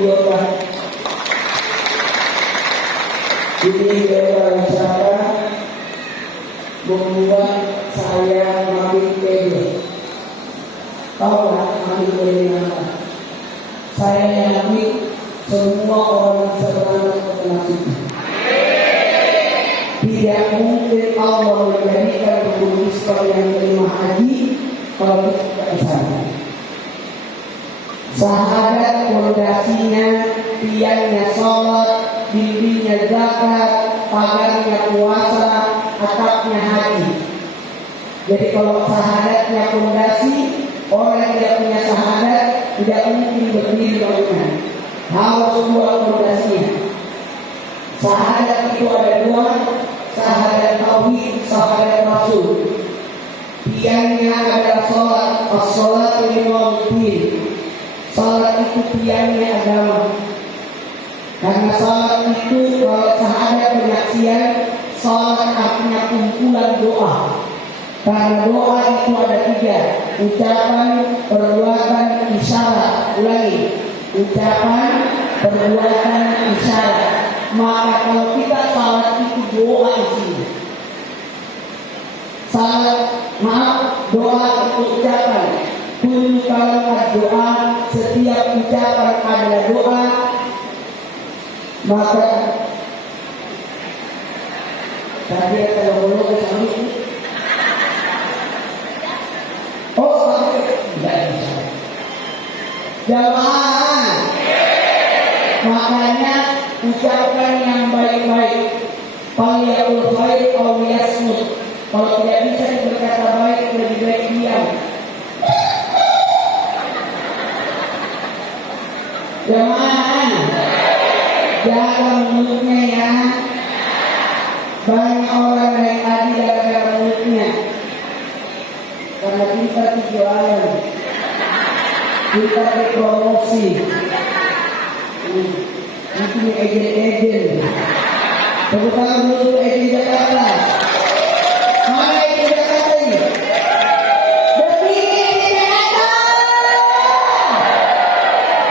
Yoga. Ini cara membuat saya makin pede. Tahu nggak makin pede apa? Saya yakin semua orang bisa berangkat ke nasib. Tidak mungkin Allah menjadikan pengurus seperti yang terima haji kalau kita tidak bisa. Syahadat pondasinya, tiangnya sholat, dirinya zakat, pagarnya puasa, atapnya haji. Jadi kalau syahadatnya pondasi, orang yang tidak punya syahadat tidak mungkin berdiri bangunan. Harus dua pondasinya. Syahadat itu ada dua, syahadat tauhid, syahadat rasul. Tiangnya adalah sholat, as-sholat lillahi. Sholat itu tiangnya agama. Karena sholat itu kalau syahadat penyaksian, sholat artinya kumpulan doa. Karena doa itu ada tiga, ucapan, perbuatan, isyarat. Ulangi, ucapan, perbuatan, isyarat. Maka kalau kita sholat itu doa isinya. Salat, doa itu ucapan. Kullu kalimat doa, setiap ucapan adalah doa. Maka tadi kalau belum kesana itu, tidak bisa. Jamaah, makanya ucapkan yang baik-baik. Falyaul khair aw yasmut. Kalau tidak bisa berkata baik, lebih baik diam. Jamaah, jaga mulutnya ya. Banyak orang yang tadi gara-gara mulutnya. Karena kita jualan, kita dipromosi. Mungkin ejen-ejen. Tepuk tangan dulu ejen Jakarta. Mana ejen Jakarta ini? Berdiri ejen Jakarta.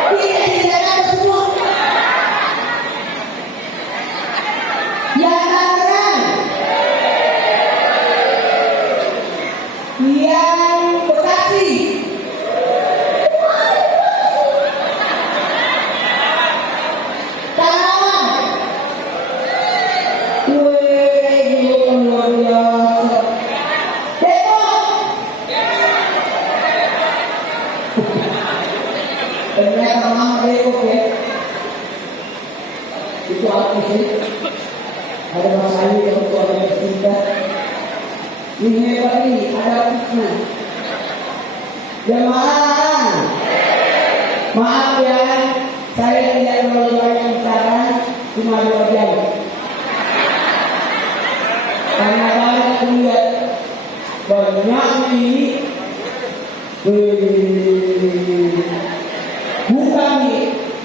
Ini ejen Jakarta semua. Yang Tangerang, yang Bekasi, itu arti sih. Ada masalah yang suara bercinta. Ini hebat ini, ada artinya. Jemaah, maaf ya, saya tidak terlalu banyak bicara, cuma 2 jam. Karena banyak lihat banyak ini.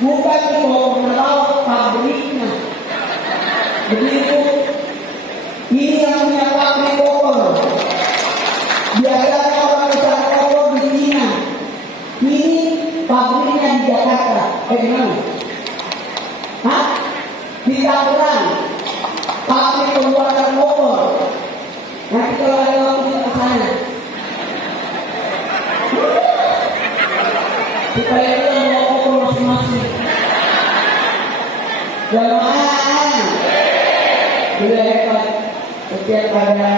Bukan di bawah merawat pabriknya. Begitu. Ini yang punya pabrik koper. Biasanya orang besar koper di Cina. Ini pabriknya di Jakarta. Gimana? Hah? Di Tangerang. Pabrik pembuatan koper. Nanti kalau ada waktu kita kesana. Supaya kita bawa koper masing-masing. Jamaah, sudah hebat. Setiap ada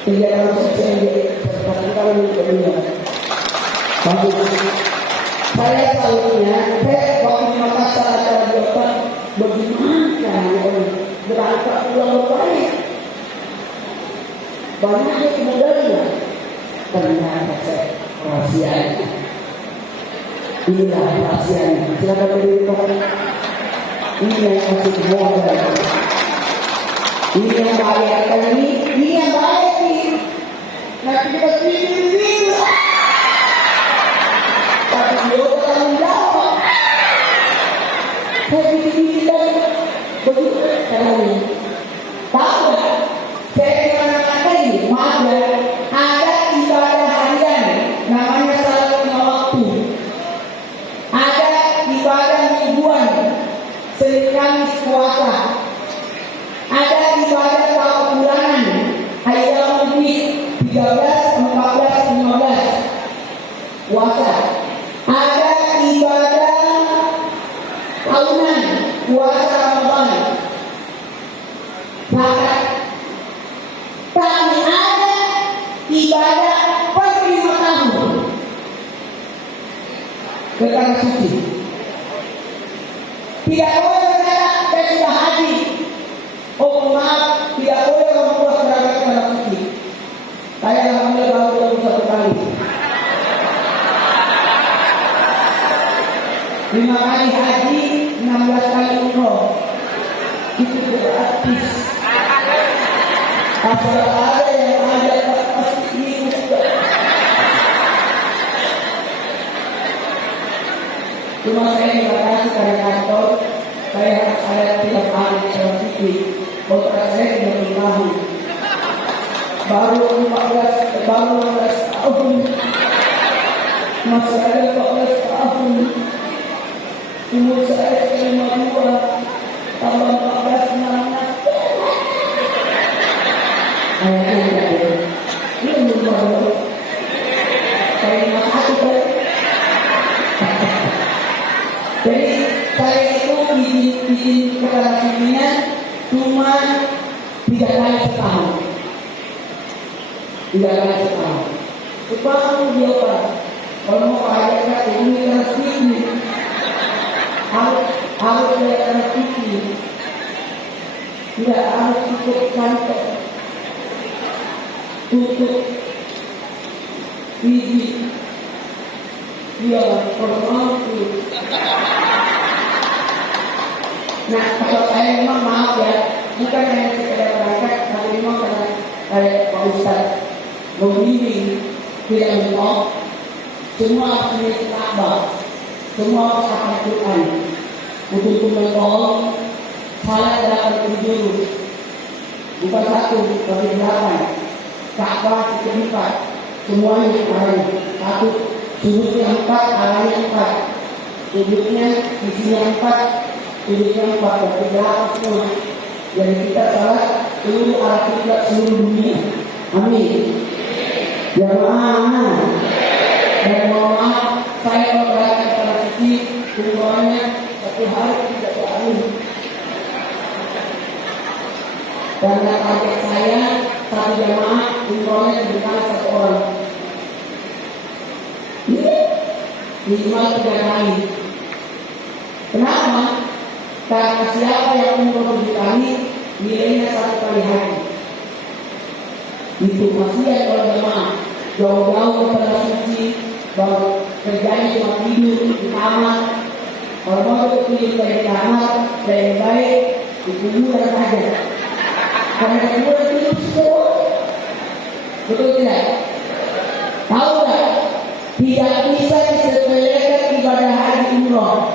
kegiatan sosial seperti kalau di dunia. Bagus. Saya tahunya, saya waktu di Makassar acara di Otak, bagaimana berangkat pulang baik. Banyak kemudahan. Ternyata saya rahasianya. Inilah rahasianya. Silakan berdiri Pak. Ini yang masih modal. Ini yang baik ini yang baik ini. Nanti kita pilih. Tapi dia bertanggung jawab. Saya pilih dan begitu caranya. Tahu tak? Saya kemana-mana ini, maaf ya, ada ibadah harian namanya salat 5 waktu. Ada ibadah puasa. Ada ibadah tahunan, puasa Ramadan, zakat. Tapi ada ibadah per 5 tahun ke tanah suci. Tidak boleh berkata saya sudah haji. Oh maaf, tidak boleh orang tua berangkat ke tanah suci. Saya alhamdulillah baru 21 kali. 5 kali haji, 16 kali umroh. Itu gratis. Asal ada yang ada pasti ini juga. Cuma saya dibatasi dari kantor, saya harus ada 3 hari dalam suci. Kontrak saya 30 tahun. Baru 15 tahun. Masih ada 14 tahun. Umur saya 52, tambah 14 anak. Ini umur baru. Saya 51 kan. Jadi saya itu bikin keterangannya cuma 3 kali setahun. 3 kali setahun. Sebab dia Pak, kalau mau kaya ini kan segini. Harus kelihatan tinggi, tidak harus cukup cantik untuk gigi. Dia bermampu. Nah, kalau saya memang maaf ya, bukan hanya sekedar berangkat, tapi memang karena kayak Pak Ustadz membimbing tidak menolak, semua harus memiliki kabar. Semua pasangan Quran untuk menolong salat dalam 7 bukan 1 tapi 8 Ka'bah sekeempat semuanya arahnya 1 sudutnya 4 arahnya 4 sudutnya isinya 4 sudutnya 4 berarti 8 semua. Jadi kita salat seluruh arah kiblat seluruh dunia. Amin. Jamaah. Dan mohon maaf saya berangkat ke tanah suci semuanya 1 hari tidak berani. Karena target saya 1 jamaah umrohnya bukan 1 orang. Ini minimal 3 kali. Kenapa? Karena siapa yang umroh 7 kali nilainya 1 kali haji. Itu masih ya kalau jamaah jauh-jauh ke tanah suci. Bahwa kerjanya cuma tidur di kamar. Kalau mau tidur dari kamar, dari baik di kuburan saja. Karena kuburan tidur semua. Betul tidak? Tahu tak? Tidak bisa disepelekan ibadah haji umroh.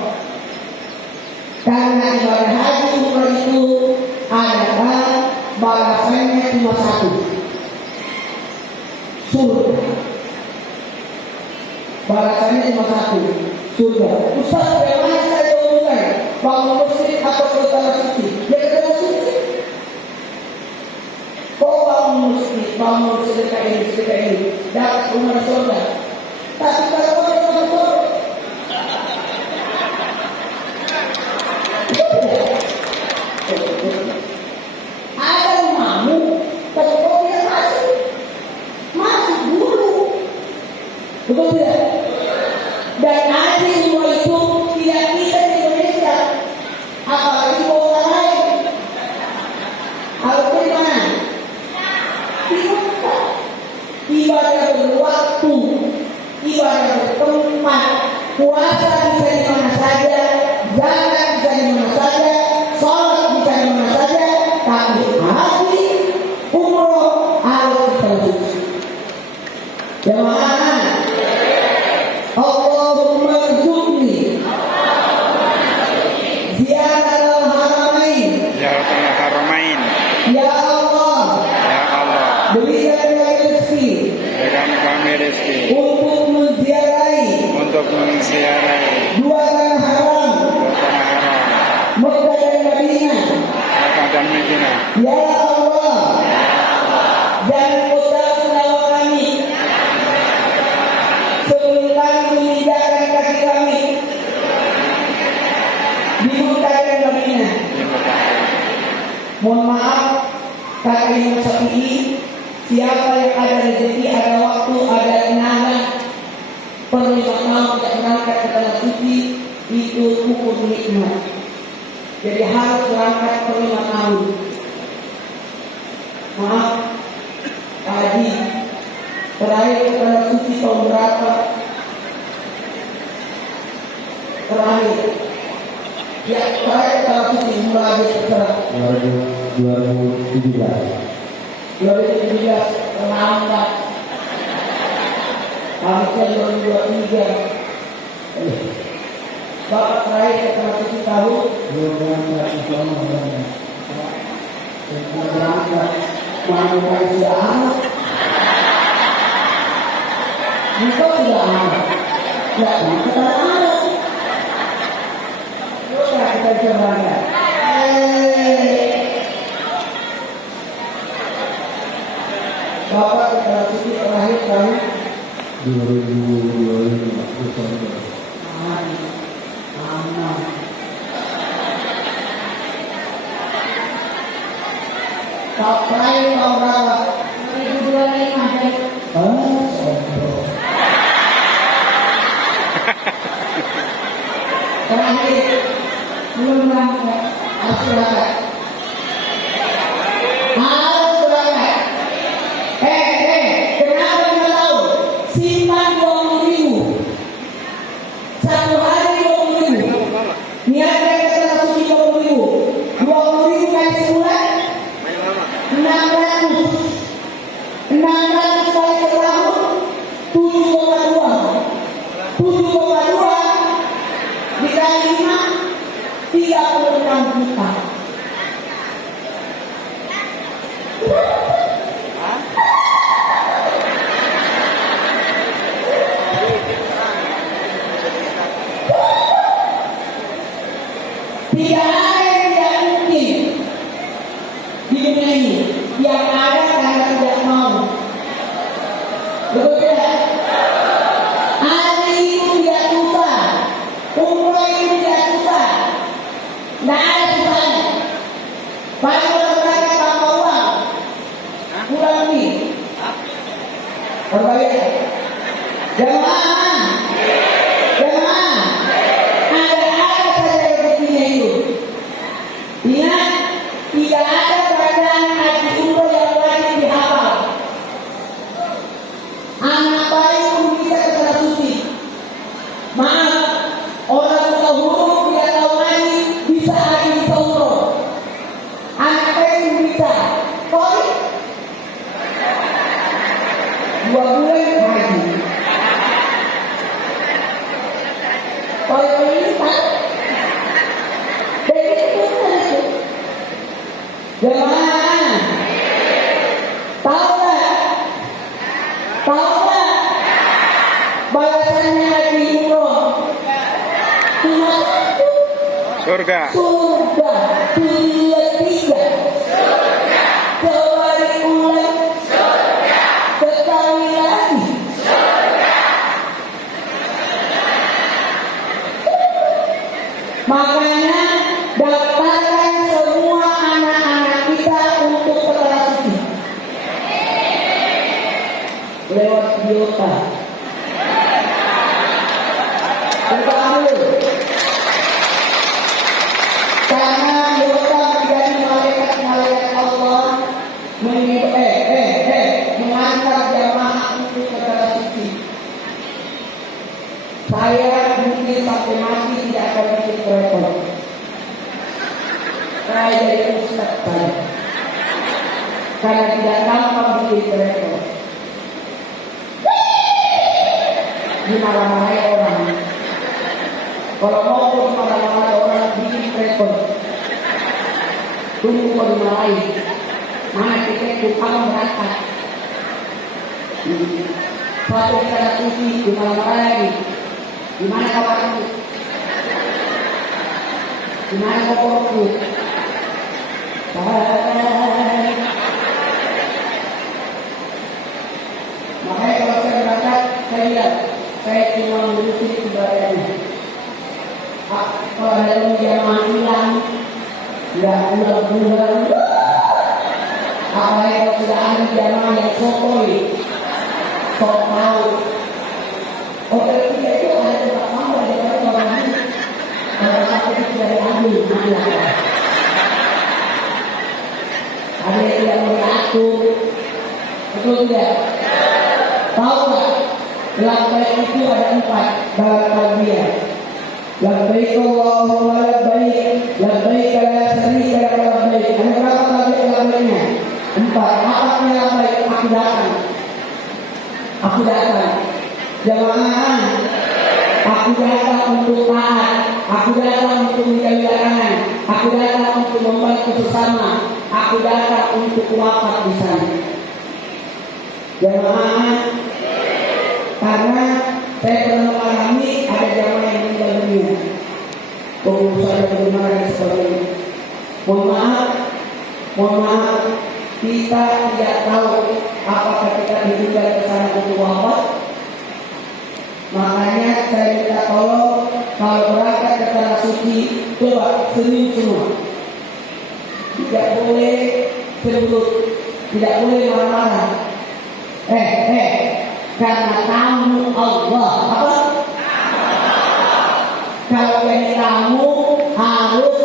Karena ibadah haji umroh itu adalah balasannya cuma 1. Surga. Balasannya cuma 1, surga. Ustaz, bagaimana saya umumkan? Bangun masjid atau ke tanah suci? Ya ke tanah suci. Kau bangun masjid, bangun sedekah ini, dapat rumah surga. Tapi kalau kau tidak masuk surga, ada rumahmu, tapi kau tidak masuk dulu. Betul tidak? Dan haji semua itu tidak bisa di Indonesia, apalagi orang lain. Harus di mana? Di Mekah. Ibadah berwaktu, ibadah bertempat, puasa bisa di mana saja, zakat bisa di mana saja, sholat bisa di mana saja, tapi haji umroh harus di tanah suci. Jemaah. Allahumma rzuqni ziyaratal haramain. Ya Allah, berikan kami rezeki untuk menziarahi 2 tanah haram, Mekah dan Madinah. Ya Allah, jangan kau tahu nama kami sebelum Siapa yang ada rezeki, ada waktu, ada tenaga, per 5 tahun tidak berangkat ke tanah suci, itu hukum nikmat. Jadi harus berangkat per 5 tahun. Maaf, Pak Haji, terakhir ke tanah suci tahun berapa? Terakhir. Ya, terakhir ke tanah suci mulai terserah. 2017 terlambat. Harusnya 2023. Bapak terakhir ke tanah suci tahu? Belum berangkat. Mana sudah amat. Engkau sudah amat. Ya, kita amat. Sudah kita coba ya. Bapak ke tanah suci terakhir tahun 2022. Aman. Kau terakhir tahun berapa? 2025. Terakhir belum berangkat. Harus berangkat. Harus berangkat. Kenapa 5 tahun? Simpan 20.000. Satu hari 20.000. Niatkan ke tanah suci 20.000. 20.000 kali sebulan 600. 600 kali setahun 7,2. 7,2 dikali 5 36 juta. Tidak ada yang tidak mungkin di dunia ini. Yang ada karena tidak mau. Betul tidak? Hari itu tidak susah. Umroh itu tidak susah. Tidak ada susahnya. Paling orang berangkat tanpa uang. Pulang lebih. Berbayar. Jemaah. Jemaah. Ada saja rezekinya itu. Ingat, tidak ada bacaan haji umroh yang wajib dihafal. Anak bayi pun bisa ke tanah suci. Maaf, orang tua huruf tidak tahu haji bisa haji bisa umroh. Anak bayi pun bisa. Koi 2 bulan haji. Koi ini tak. Jadi itu itu. Jemaah, tahu nggak balasannya haji umroh? Cuma satu. Surga. Surga. 3. Coba diulang. Sekali lagi. Makanya daftarkan semua anak-anak kita untuk ke tanah suci lewat biota. Pertama dulu, karena biota menjadi malaikat-malaikat Allah mengantar jamaah untuk ke tanah suci. Saya mungkin sampai mati tidak akan bikin repot. Saya jadi ustaz saya. Karena tidak gampang bikin repot. Dimarah-marahi orang. Kalau mau dimarah-marahi orang bikin repot. Tunggu kau dimarahi. Mana tiketku kamu berangkat. Satu kita suci dimarah-marahi. Di mana kawanku? Di mana koporku? Makanya kalau saya berangkat, saya lihat, saya cuma ngurusin ibadahnya. Kalau ada jamaah hilang, nggak pulang-pulang, Apalagi kalau sudah ada jamaah yang sokoi, sok mau. Hotel kita itu ada tempat mau daripada orang lain. Kalau satu itu sudah diambil, ada yang tidak mau diatur, betul tidak? Tahu nggak? Labbaik itu ada 4 dalam talbiyah. Labbaik Allahumma labbaik, labbaik la syarika lak labbaik. Ada berapa labbaiknya? 4. Apa labbaik? Aku datang. Aku datang. Jamaah, aku datang untuk taat. Aku datang untuk menjauhi larangan. Aku datang untuk membantu sesama. Aku datang untuk wafat di sana. Jamaah, karena saya pernah mengalami ada jamaah yang meninggal dunia, pengurusan bagaimana dan sebagainya. Mohon maaf, kita tidak tahu apakah kita diundang ke sana untuk wafat. Makanya saya minta tolong kalau berangkat ke tanah suci, coba senyum semua. Tidak boleh cemberut, tidak boleh marah-marah. Karena tamu Allah apa? Kalau jadi tamu harus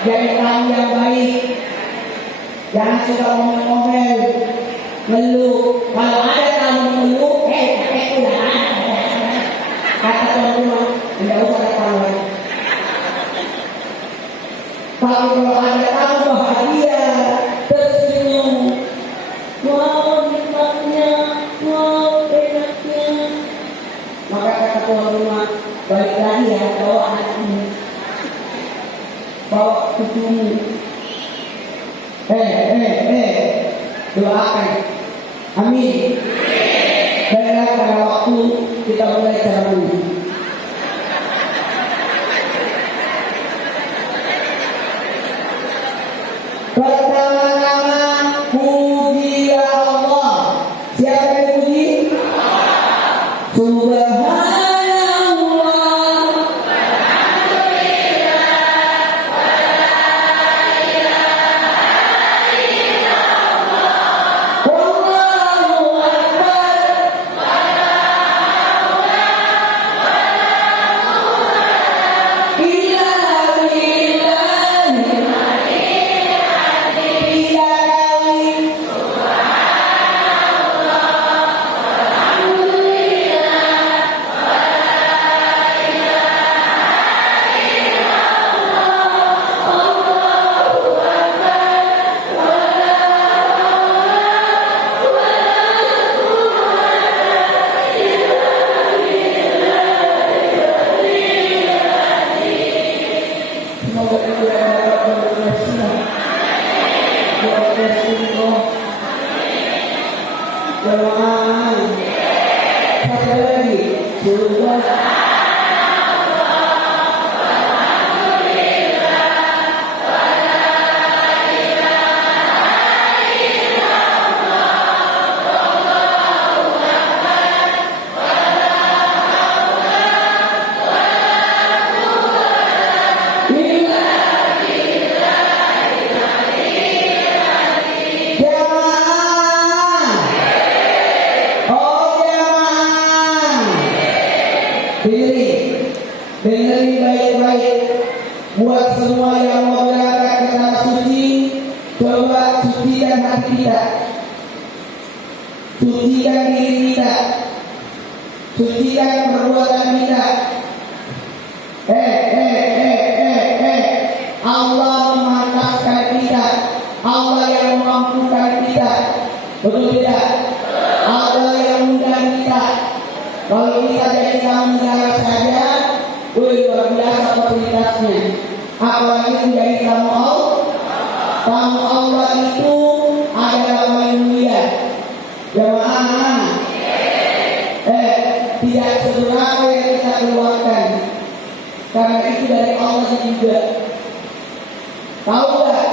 jadi tamu yang baik. Jangan suka ngomel-ngomel, ngeluh. Kalau ada tamu ngeluh, udah kata tuan rumah, tidak usah datang lagi. Kalau ada tamu bahagia, tersenyum, wow nikmatnya, wow enaknya, maka kata tuan rumah, balik lagi ya, bawa anak ini, bawa cucumu. Doakan, amin. Baiklah, pada waktu kita mulai ceramah. Pertama-tama puji Allah. Siapa yang puji? Subhanallah. Dengerin baik-baik. Buat semua yang mau berangkat ke tanah suci, coba sucikan hati kita, sucikan diri kita, sucikan perbuatan kita. Allah memantaskan kita, Allah yang memampukan kita, betul tidak? Allah yang mengundang kita. Kalau kita jadi tamu negara saja, luar biasa fasilitasnya. Apalagi menjadi tamu Allah. Tamu Allah itu adalah mulia. Jemaah, tidak seberapa yang kita keluarkan, karena itu dari Allah juga. Tahu nggak?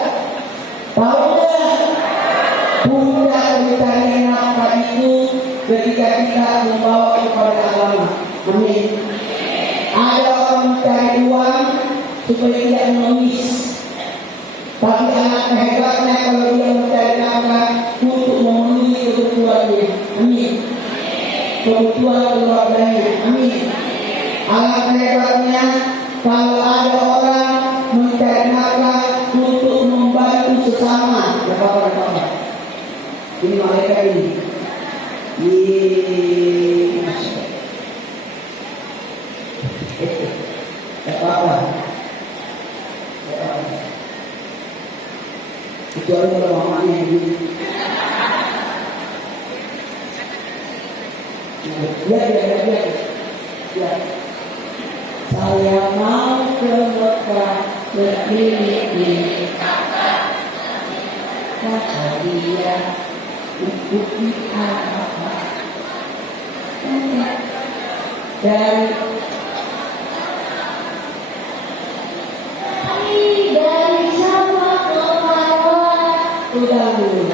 Puncak mencari nafkah itu ketika kita membawa kepada agama. Amin. Ada orang mencari uang supaya tidak mengemis. Alangkah hebatnya kalau dia mencari nafkah untuk memenuhi kebutuhannya. Amin. Kebutuhan keluarganya. Amin. Alangkah hebatnya kalau ada orang mencari nafkah untuk membantu sesama. Ya Bapak. Ini malaikat ini. Apa? Kecuali kalau mamanya ini. Ya. Saya mau ke Mekah berdiri kata dia ikuti apa dan dari sama kepala udah dulu.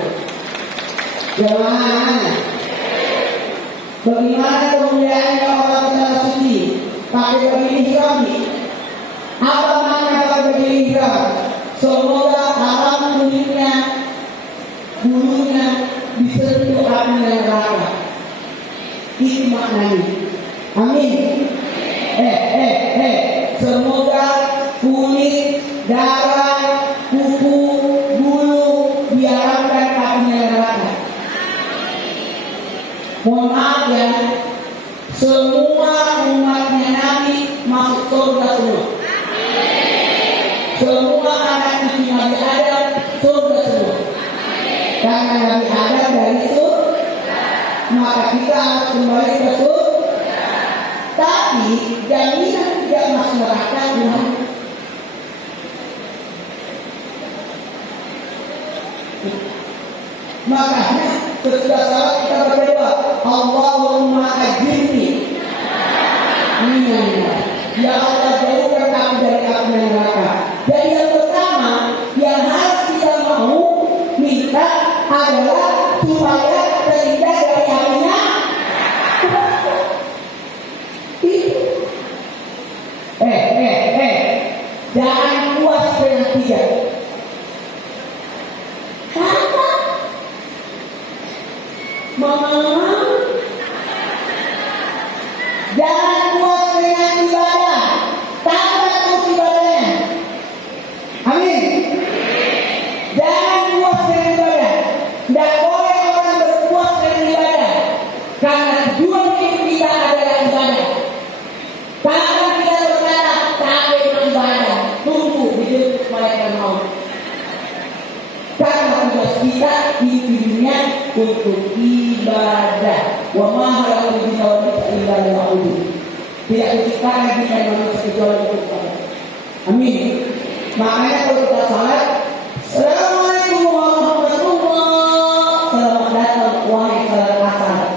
Jangan. Bagaimana kemuliaannya orang tanah suci pakai baju ihram? Apa makna baju ihram? Semoga alam kulitnya, bulunya disentuh api neraka. Itu maknanya. Amin. Semoga kulit, darah, kuku, bulu diarahkan api neraka. Mohon maaf ya, semua umatnya Nabi masuk surga semua. Semua anak cucu Nabi Adam surga semua. Karena Nabi Adam dari surga, maka kita harus kembali ke surga. Tapi jaminan tidak masuk neraka Tuhan. Makanya sesudah salat kita berdoa, Allahumma ajirni. Ya Allah, jauhkan aku dari api neraka. Jadi yang pertama yang harus kita mau minta adalah supaya terhindar dari apinya. Jangan puas dengan tidak. Mama, jangan puas dengan ibadah, tambah terus ibadahnya. Amin. Jangan puas dengan ibadah. Tidak boleh orang berpuas dengan ibadah, karena tujuan hidup kita adalah ibadah. Kalau kita berkata tak ada ibadah, tunggu hidup malaikat maut. Karena tugas kita di dunia untuk ibadah. Wa ma halal bihi illa lil'abd. Tidak diciptakan kita manusia kecuali untuk ibadah. Amin. Makanya kalau kita salat, Assalamualaikum warahmatullah. Selamat datang wahai salat asar.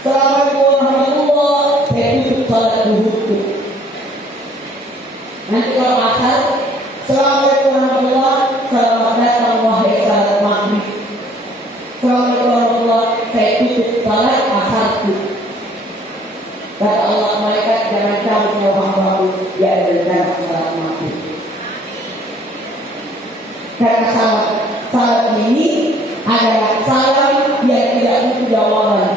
Assalamualaikum warahmatullah. Saya tutup salat zuhur. Nanti kalau asar, Assalamualaikum warahmatullah. Selamat datang wahai salat maghrib. Assalamualaikum warahmatullah. Saya tutup salat asarku. Kata Allah, malaikat jangan cabut nyawa hambaku yang ada di dalam salat maghrib. Karena salat ini adalah salam yang tidak butuh jawaban.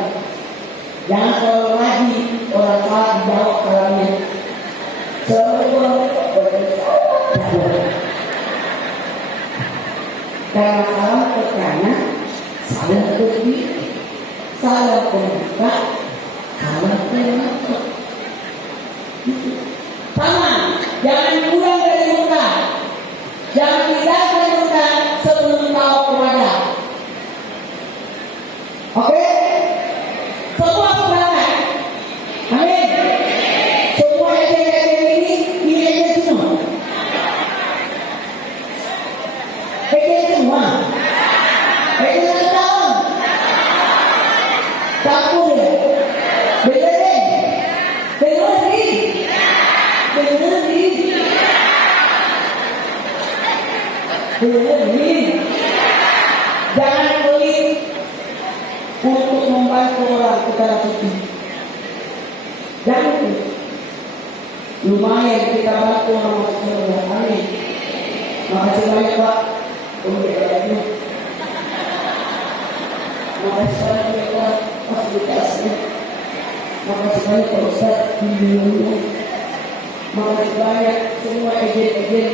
Jangan kalau lagi orang salat dijawab salamnya. Assalamualaikum warahmatullahi. Karena salam ke kanan, salam ke kiri, salam ke muka, salam ke mata. Sama, jangan pulang dari muka, jangan tinggalkan muka sebelum tahu kepada. Oke? Semua semangat. Amin. Semua yang ini semua. Semua. Itu tahun. Kamu dia. Benerin. Jangan pelit untuk membantu orang ke tanah suci. Jangan pelit. Lumayan kita bantu orang masuk surga. Amin. Makasih banyak Pak. Makasih banyak ya fasilitasnya. Makasih banyak Pak Ustaz bimbingannya. Makasih banyak semua ejen-ejen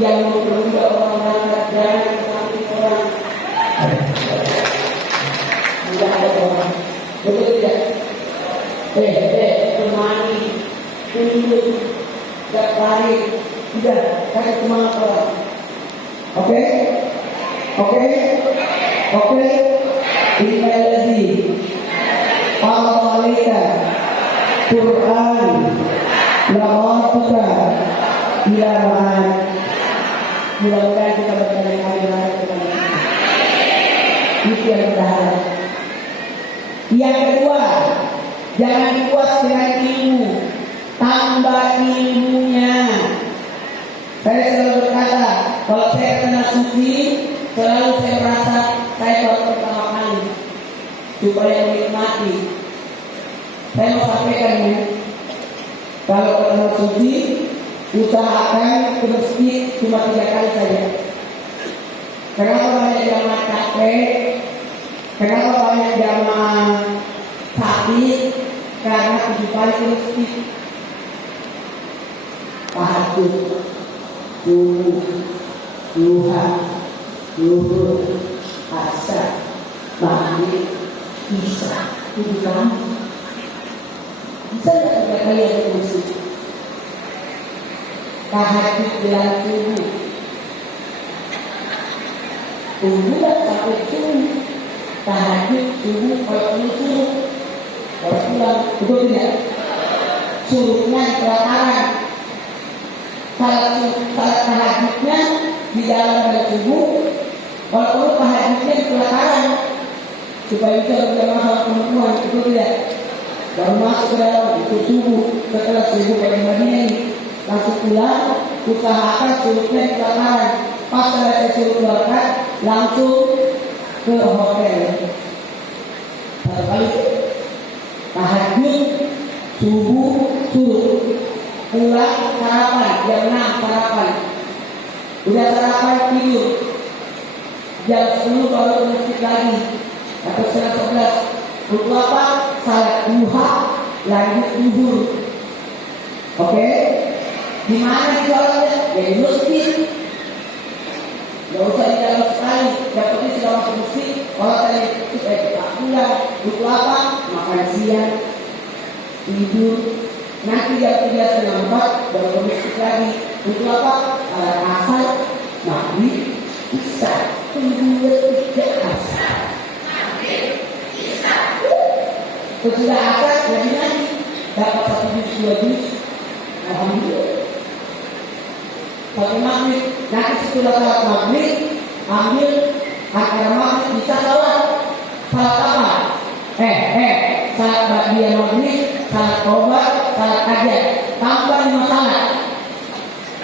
yang mempermudah orang berangkat dan mengambil orang. Tidak ada orang. Betul tidak? Temani, tunduk, gak tarik, udah kasih semangat orang. Oke? Inna ladzi Al-Malika Quran Lamatuka Ila ma'an. Mudah-mudahan kita berkata kali-kali itu yang kita harap. Yang kedua, jangan puas dengan ilmu, tambah ilmunya. Saya selalu berkata, kalau saya kena suci, selalu saya merasa saya baru pertama kali, supaya menikmati. Saya mau sampaikan ya, kalau kena suci, usahakan ke masjid cuma 3 kali saja. Kenapa banyak jamaah capek? Kenapa banyak jamaah sakit? Karena 7 kali ke masjid. Tahajud, subuh, duha, zuhur, asar, maghrib, isya, 7 kali. Bisa nggak 3 kali yang ke masjid? Tahajud bilang subuh, tunggulah sampai subuh. Tahajud subuh kalau subuh, kalau pulang betul tidak? Suruhnya di pelataran. Salat tahajudnya di dalam pada subuh, kalau perlu tahajudnya di pelataran supaya bisa berjamaah sama perempuan, betul tidak? Baru masuk ke dalam itu subuh, setelah subuh pada Madinah ini langsung pulang, usahakan suruhnya di pelataran. Pas selesai suruh berangkat, langsung ke hotel. Satu kali tahajud, subuh, suruh pulang, sarapan, jam 6 sarapan. Udah sarapan tidur. Jam 10 baru ke masjid lagi. Atau setengah 11. Untuk apa? Salat duha, lanjut zuhur. Oke? Di mana sholatnya? Ya di masjid. Gak usah di dalam sekali. Yang penting sudah masuk masjid. Kalau saya kita pulang, untuk apa? Makan siang, tidur. Nanti jam 3:30 baru ke masjid lagi. Untuk apa? Salat asar, maghrib, isya. Tunggu 3 asar. Sesudah asar lagi dapat 1 juz 2 juz. Alhamdulillah. Sampai maghrib. Nanti setelah salat maghrib, ambil antara maghrib bisa salat apa? Salat ba'diyah maghrib, salat qobar, salat hajat. Tambah 5 salat.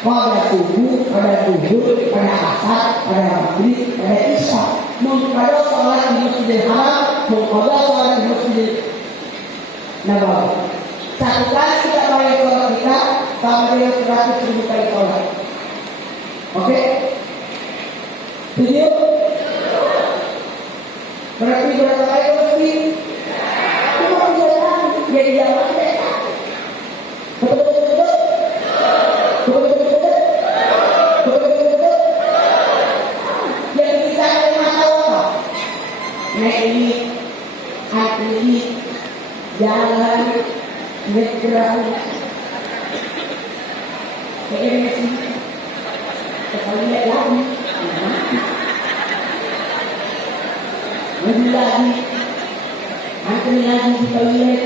Pada subuh, pada zuhur, pada asar, pada maghrib, pada isya. Pada salat di Masjidil Haram, pada salat di Masjidil Nabawi. Satu kali kita bayar sholat kita sama dengan 100.000 kali sholat. Oke? Setuju? Berarti berapa kali mesti? Cuma jalan, jadi jalan deh. Betul. Yang bisa ada masalah. Naik ini, ini, jalan, nyebrang, kayak sih. Sekali lihat lagi, lebih lagi, antri lagi di toilet.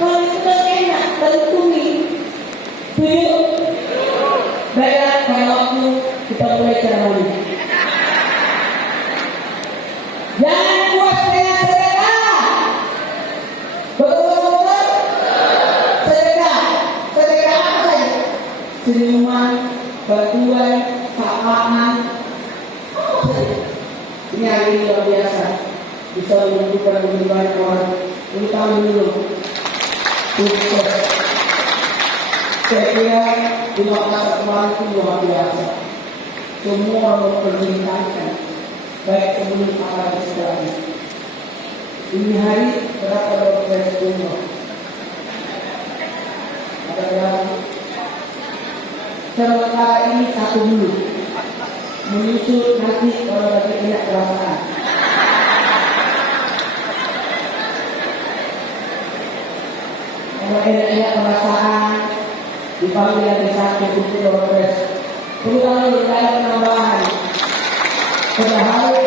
Kalau itu enak, tentu nih. Tujuh, baiklah pada waktu kita mulai ceramah. Jangan puas dengan sedekah. Betul. Sedekah apa saja? Senyuman, bantuan, sapaan. Ini hari ini luar biasa. Bisa menunjukkan lebih banyak orang. Ini tahun dulu. Sukses. Saya kira 15 kemarin itu luar biasa. semua memperbincangkan baik sebelum para sekarang. Ini hari berapa dolar umroh? Ada berapa? Sementara ini satu dulu, menyusul nanti kalau lagi enak perasaan. Kalau enak perasaan dipanggil lagi satu buku dolar. Terutama di dalam penambahan. Padahal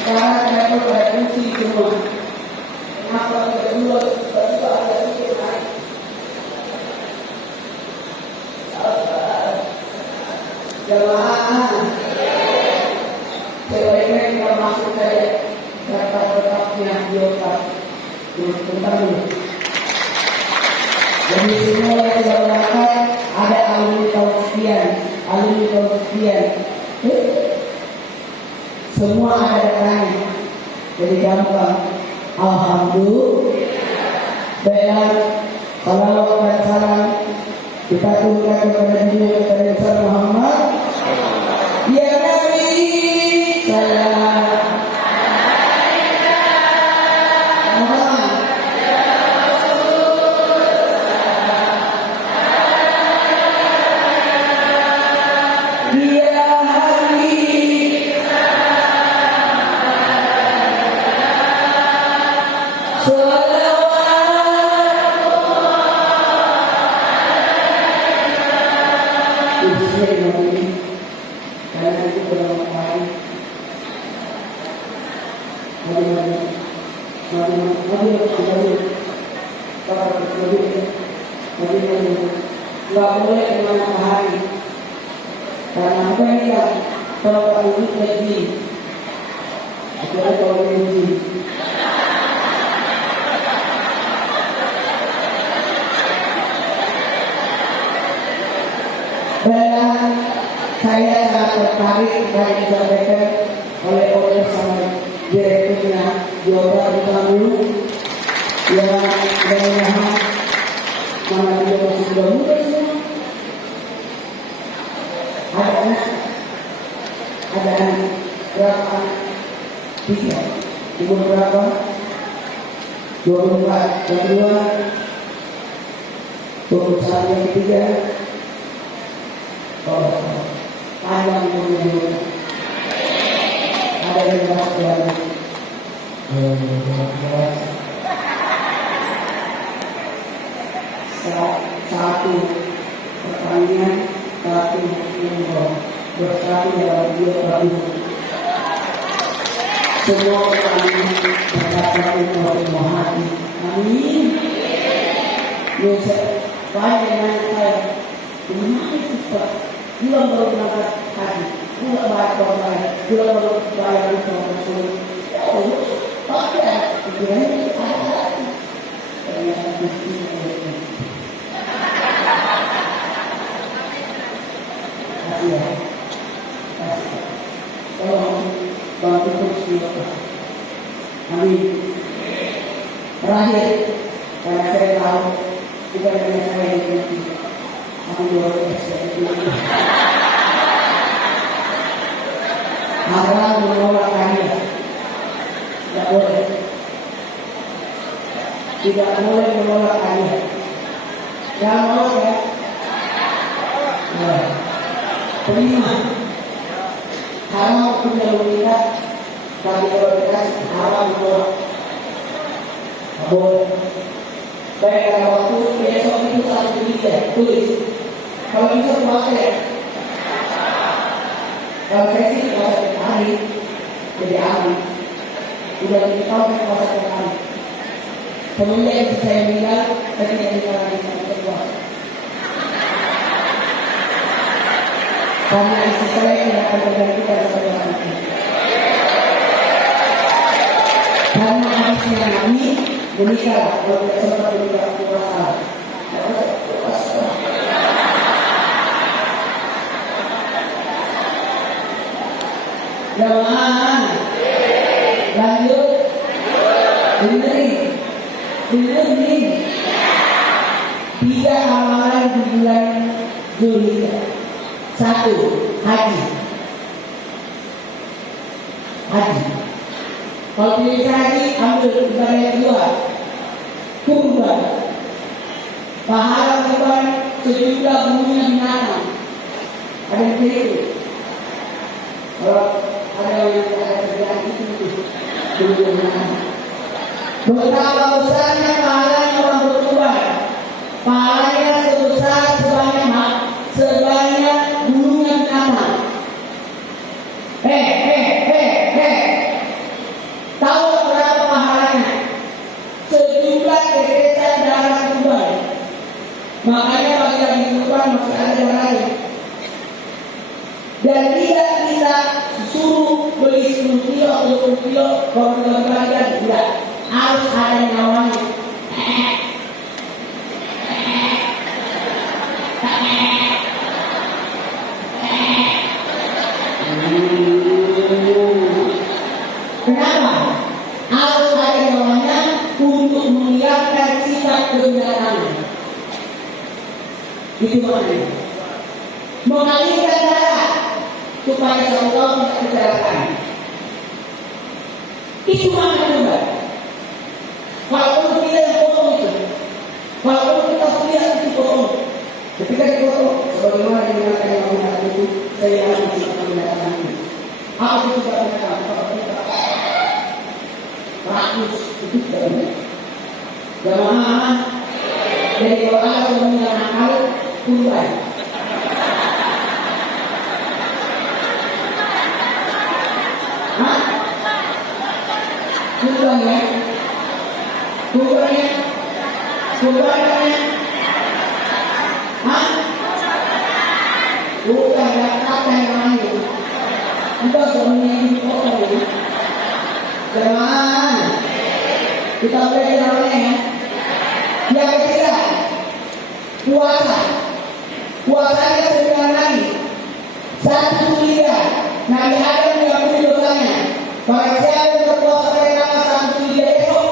sekarang mereka pada fungsi semua. Kenapa kedua tiba-tiba ada mikir naik? Jemaah, sebaiknya kita masuk saya data tetapnya biota. Bentar dulu. Jadi semua yang sudah berangkat ada alumni tahun sekian. Semua ada datanya. Jadi gampang. Alhamdulillah. Baiklah, salawat dan salam kita turunkan kepada Nabi kita Muhammad. Ya Nabi, salam. Tidak boleh dengan matahari karena apa ini kan kalau wujud lagi kalau wujud dan saya sangat tertarik dan disampaikan oleh sama direkturnya Jawa Barat yang dengan mana dia masih sudah muda semua. Ada anak berapa? 3. Umur berapa? 24. Yang kedua 21. Yang ketiga panjang umurnya. Ada yang berapa? Satu pertanyaan, satu umroh bersatu dalam dia baru. Semua pertanyaan berkata umroh semua hati. Amin. Yosef, panjang saya. Gimana itu Pak? Pulang baru berangkat haji, pulang bayar orang, pulang baru bayar orang Rasul. Oh, pakai pikiran ada. Ternyata tolong bantu terus kita. Amin. Terakhir, karena saya tahu bukan hanya saya yang berhenti, aku juga berhenti. Haram menolak hadiah, tidak boleh. Tidak boleh menolak hadiah. Jangan menolak ya. Terima. Haram punya logika, tapi kalau dikasih haram menolak. Boleh. Baik, kalau waktu besok itu satu tiga tulis. Kalau bisa pakai. Kalau saya sih puasa tiap hari, jadi ahli. Udah 7 tahun saya puasa tiap hari. Semenjak itu saya bilang, saya tidak bisa lagi sama puasa. Karena istri saya tidak akan tergantikan sama orang. Karena habisnya kami menikah, kalau tidak sempat menikah puasa. Jangan lanjut ini 3 amalan di bulan Zulhijjah. 1. Haji. haji. Kalau pilih haji, ambil ibadah yang kedua, kurban. Pahala kurban sejumlah bunga binatang. Ada yang begitu. Kalau ada yang ada kerjaan itu bunga binatang. Betapa besarnya pahalanya orang berkurban. Pahalanya sebesar sebanyak gunungan binatang. Tahu berapa pahalanya? Sejumlah tetesan darah kurban. Makanya bagi yang kurban masih ada yang lain. Dan tidak bisa suruh beli 10 kilo atau 20 kilo kalau berbagian tidak. Harus ada nyawanya. Kenapa? Harus ada nyawanya untuk menghilangkan sifat kebenaran. Itu maknanya. Mengalirkan darah supaya seorang tidak kecelakaan. Itu makna juga. Walaupun kita yang potong itu, walaupun kita lihat itu potong, ketika dipotong, sebagaimana dikatakan yang mengatakan itu, saya yang masih akan mendatangkan ini. Apa itu sudah mendatangkan? Apa kita ratus itu sudah mendatangkan. Jamaah, dari kalau ada seorang yang nakal, kurban. Kurbannya, bukan kata yang lain. Itu sebenarnya ini orang ini. Jangan kita belajar ya. Yang ketiga, puasa. Puasanya 9 hari. 1 Zulhijjah. Nabi Adam diampuni dosanya. Barang siapa yang berpuasa pada tanggal 1 Zulhijjah esok,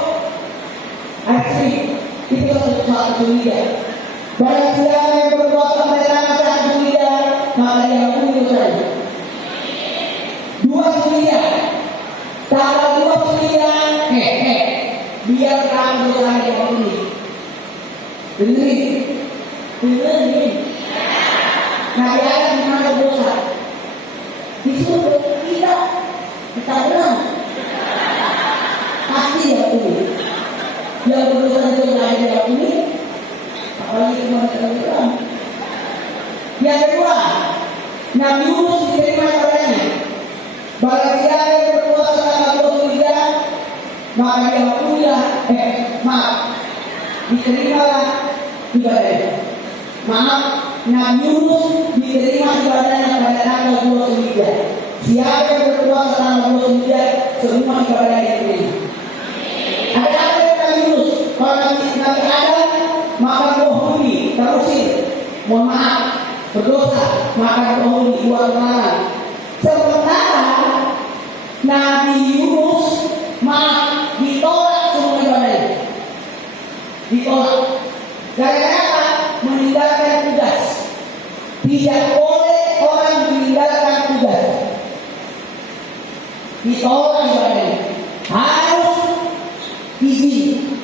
asli itu 1 Zulhijjah. Barang siapa yang berpuasa pada tanggal 1 Zulhijjah, maka diampuni dosanya. 2 Zulhijjah. Tanggal 2 Zulhijjah, biar kamu dosanya diampuni. Dengerin. Nabi Adam di mana dosa? Disuruh tidak, kita benar. Pasti diampuni. Yang berdosa itu tidak diampuni, apalagi cuma terlalu. Yang kedua, Nabi Yunus diterima ibadahnya. Barang siapa yang berpuasa tanggal 23, maka diampunilah, diterimalah ibadahnya. Maaf, Nabi Yunus diterima ibadahnya pada tanggal 23. Siapa yang berpuasa tanggal 23, semua ibadahnya diterima. Ada apa yang Nabi Yunus? Kalau Nabi Adam makan rohuni, terusir, mohon maaf, berdosa, makan rohuni, buat malam. Sementara Nabi Yunus maaf, ditolak semua ibadahnya. Ditolak. Gara-gara apa? Meninggalkan tugas. Tidak boleh orang meninggalkan tugas. Ditolak ibadahnya. Harus izin.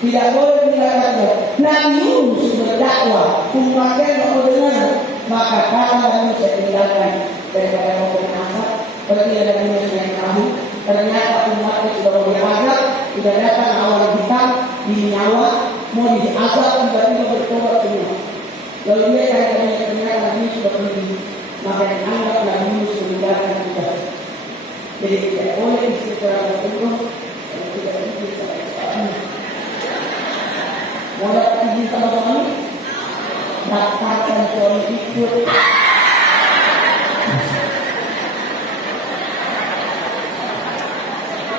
Tidak boleh meninggalkan tugas. Nabi Yunus berdakwah, umatnya tidak mau dengar, maka kata Nabi saya tinggalkan daripada mau berasap. Berarti ada manusia yang tahu. Ternyata umatnya sudah mau diazab, sudah datang awal hitam di nyawa, mau diazab tiba-tiba bertobat semua. Lalu dia kata ternyata Nabi sudah pergi, maka yang anggap Nabi Yunus meninggalkan tugas. Jadi tidak boleh istiqlal bertumbuh dan tidak bisa sampai. Mau dapat izin sama suami? Dapatkan suami ikut.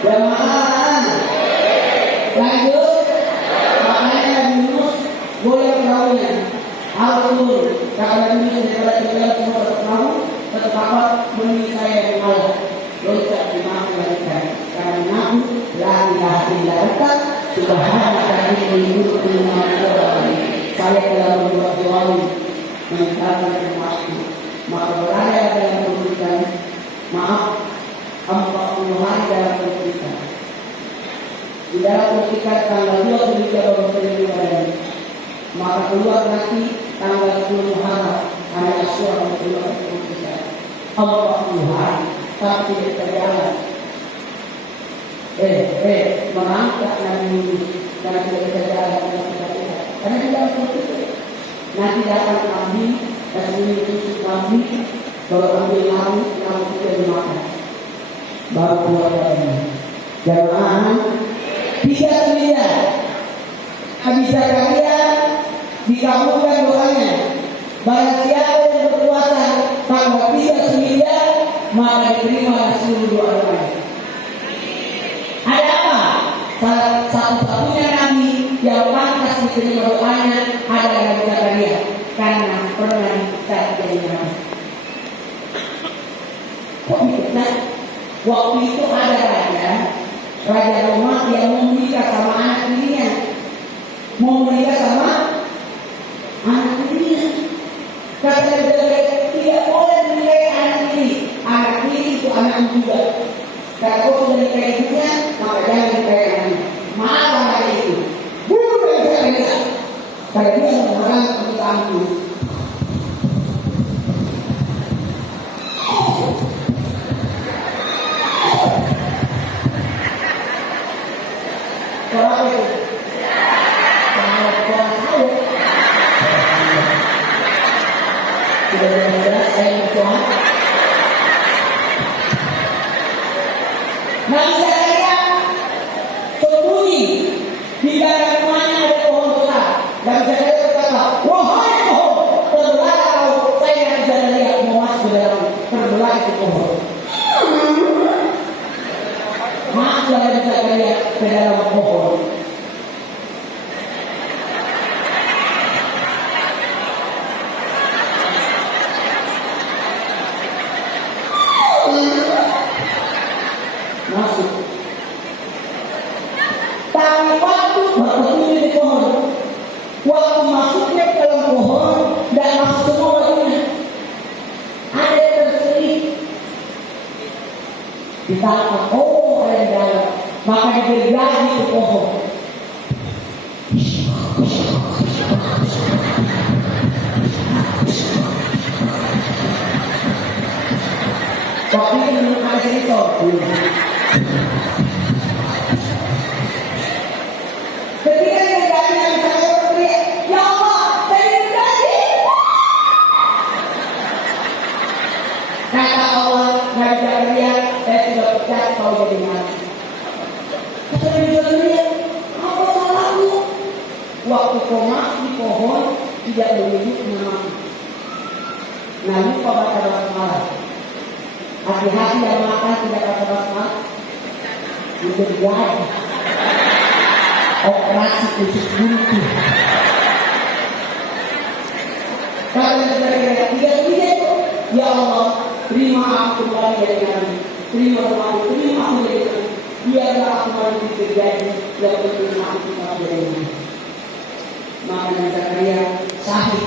Jamaah, lanjut. Makanya Nabi Yunus boleh perahunya. Harus dulu. Karena Nabi Yunus daripada tinggal semua tetap perahu, tetap dapat menemui saya yang malam. Loncat di mana mereka. Karena Nabi la ilaha illa anta subhanaka inni kuntu minadz dzalimin. Saya telah berbuat zalim, meninggalkan maafmu. Maka berada yang memberikan maaf. di dalam Mustika tanggal 23 baru terjadi. Maka keluar nanti tanggal 10 Muharram hari Asyura keluar Mustika. Allah Tuhan tapi tidak terjalan. Mengangkat Nabi Yunus dan tidak bisa jalan karena di dalam Mustika nanti datang Nabi dan sebelum itu Nabi baru ambil Nabi tidak dimakan baru keluar dari jamaah 39 Nabi Zakaria dikabulkan doanya. Barang siapa yang berpuasa tanggal 39 maka diterima seluruh doa-doanya. Ada apa? Satu-satunya Nabi yang pantas diterima doanya adalah Nabi Zakaria karena pernah diikat jadi Nabi. Kok dikit? Waktu itu ada Raja Roma yang mau menikah sama anak tirinya. Mau menikah sama anak tirinya. Kata Raja tidak boleh menikahi anak tiri. Anak tiri itu anak juga. Kalau kau sudah nikahi ibunya, maka jangan nikahi anaknya. Marah lagi itu. Bunuh dan saya nikah. Karena dia memegang pernikahanku. Orang itu, orang tahu, sudah jelas saya berdoa. Nabi Zakaria sembunyi di dalam rumahnya ada pohon besar. Nabi Zakaria berkata, wahai pohon, terbelah kau, saya bisa lihat mau masuk ke dalam terbelah itu pohon. Masuklah Nabi Zakaria ke dalam pohon. Masuk. Tapi waktu bertemu di pohon, waktu masuknya ke dalam pohon dan masuk semua batunya, ada yang terselip. Ditangkap, oh ada di dalam, maka digergaji ke pohon. Waktu itu belum ada sensor. Ketika digergaji yang saya berteriak, ya Allah, saya digergaji. Kata Allah, Nabi Zakaria, saya sudah pecat kau jadi nabi. Kata Nabi Zakaria, apa salahmu? Waktu kau masuk di pohon tidak menyebut nama. Nah lupa baca basmalah. Hati-hati yang makan tidak baca basmalah. Itu jadi operasi khusus buntu. Kata Nabi Zakaria, tidak itu. Ya Allah, terima aku kembali dari Nabi. Terima aku dari Nabi. Biarlah aku mati terjadi yang berterima aku kembali dari Nabi. Maka Nabi Zakaria sahih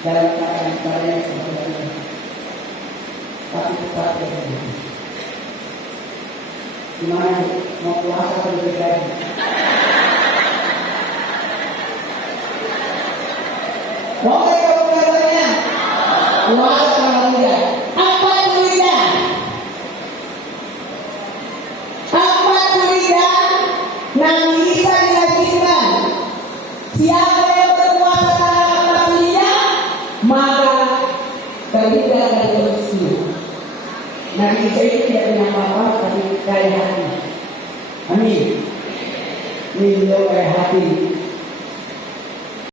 dalam keadaan seperti itu. Tapi tetap terjadi. Gimana mau puasa atau terjadi? Boleh kalau katanya puasa kalau tidak. Apa tidak? Apa tidak? Nabi Isa dilahirkan. Siapa yang berpuasa karena tidak, maka terhindar dari dosa. Nabi Isa itu tidak punya apa-apa, tapi kaya hati. Amin. Ini beliau kaya hati.